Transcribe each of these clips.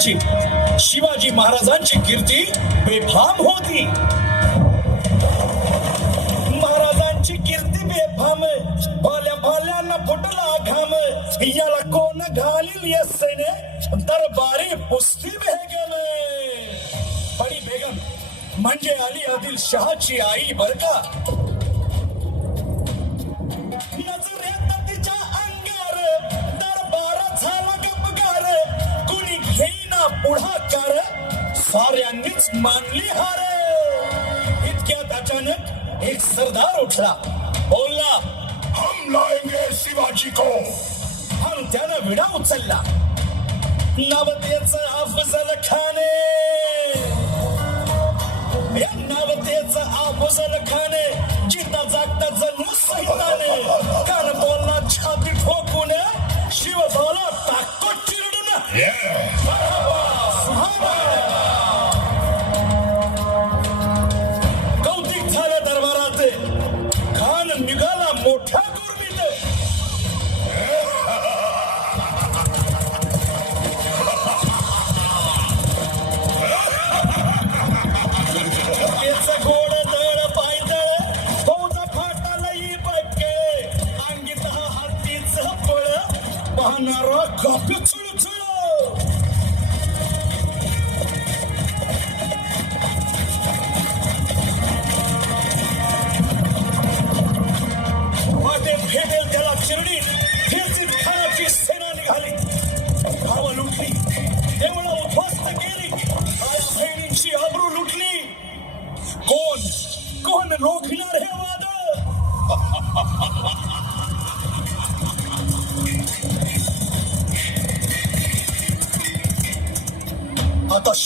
महाराजांची शिवाजी महाराजांची कीर्ती बेफाम होती. महाराजांची कीर्ती बेफाम भाल्या भाल्यांना फुटला घाम. याला कोण घालील यस्सेने दरबारी पुस्ती बेगम. पडी बेगम म्हणजे अली आदिल शहाची आई बर का? पुढाकार साऱ्यांनीच मानली हार. इतक्यात अचानक एक सरदार उठला. बोलला हम लाएंगे शिवाजी को. आणि त्यानं विडा उचलला. नवतेच अफजल खाने. या नवतेच अफजल खाने जिता जागता जणू सैताने. कान बोलला छाती ठोकून शिवबाला टाको चिरडून. Yeah. Banaraka.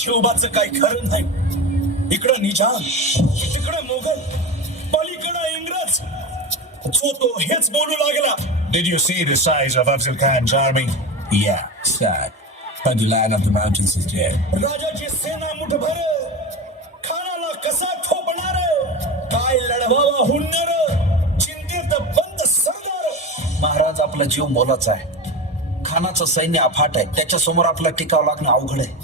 शिवबाचं काही खरं नाही. इकडं निजाम तिकडं मोगल पलीकडं इंग्रज. जो तो हेच बोलू लागला. Did you see the size of Afzal Khan's army? Yeah, sad. But the lion of the mountains is dead. राजाची सेना मुठभर. खानाला कसा ठोपणार? काय लढवावा हुन्नर? चिंतेत बंद सरदार. महाराज आपला जीव मोलाचा आहे. खानाचं सैन्य अफाट आहे. त्याच्यासमोर आपला टिकाव लागणं अवघड आहे.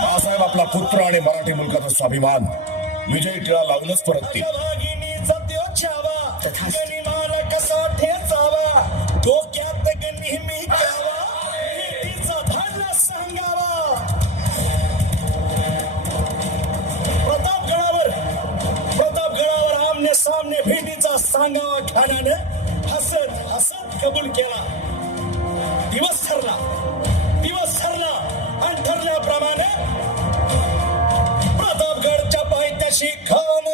बाळासाहेब आपला पुत्र आणि मराठी मुलकाचा स्वाभिमान. विजय टिळा लावूनच परततील. प्रतापगडावर प्रतापगडावर आमने सामने भेटीचा सांगावा खानानं हसत हसत कबूल केला. दिवस ठरला. पायथ्याशी खान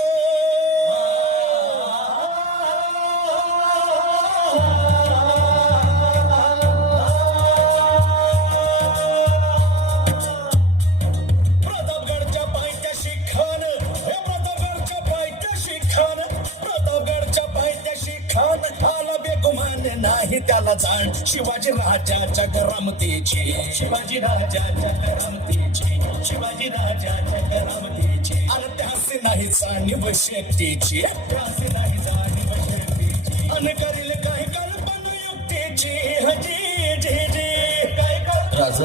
प्रतापगडच्या पायथ्याशी खान हे प्रतापगडच्या पायथ्याशी खान प्रतापगडच्या पायथ्याशी खान आला बेगुमान नाही त्याला जाण. शिवाजी राजाच्या गरामतीची शिवाजी राजाच्या गरामतीची शिवाजी राजाच्या गरामतीची नाही जाणीव शेतीची करील कल्पना युक्तीची हजी जी जी. काय राज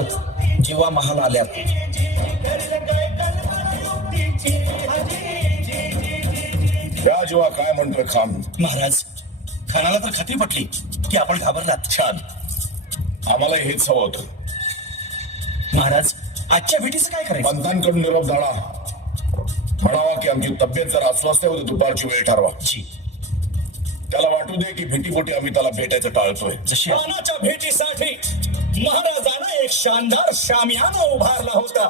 महाल आल्यात. या काय म्हणतोय खान? महाराज खानाला तर खात्री पटली की आपण घाबरलात. छान. आम्हाला हेच हवं होतं. महाराज आजच्या भेटीचं काय करायचं? पंतांकडून निरोप झाला म्हणावा की आमची तब्येत जर अस्वस्थ होती दुपारची वेळ ठरवा. त्याला वाटू दे की भीतीपोटी आम्ही त्याला भेटायचं टाळतोय. जशी खानाच्या भेटीसाठी महाराजानं एक शानदार शामियाना उभारला होता.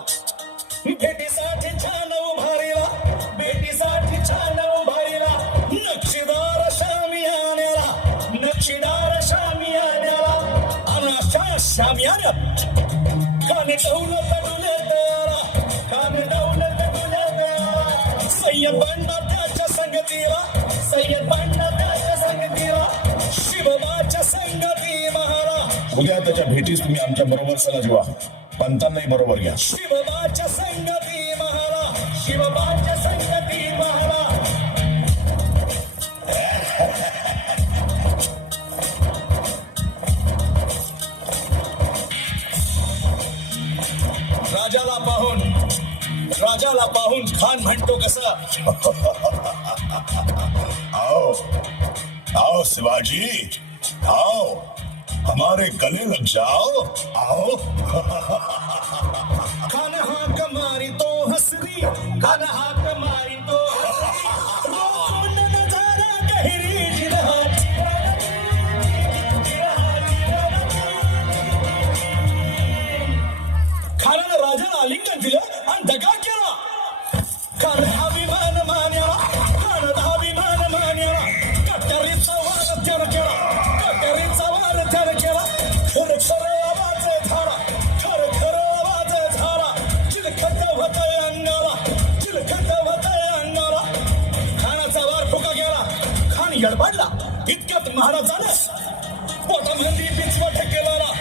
भेटीसाठी छान उभारीला भेटीसाठी छान उभारीला नक्षीदार शामियान्याला नक्षीदार शामियान्याला अनाशा डुलत आला खाने दौलत डुलत आला सय्यद बंडा त्याच्या संगतीला सय्यद बंडा त्याच्या संगतीला शिवबाच्या संगती महाराज उद्या त्याच्या भेटीस तुम्ही आमच्या बरोबर चला जेव्हा. पंतांनाही बरोबर घ्या. शिवबाच्या संगती राजाला पाहून खान म्हणतो कसा? आओ आओ शिवाजी, आओ, हमारे गले लग जाओ, आओ. खान हाक मारी तो हसरी खान हाक मारी खानाचा वार फुका गेला. खान यडबडला इतक्यात महाराजानं पोटामध्ये पिचवट केला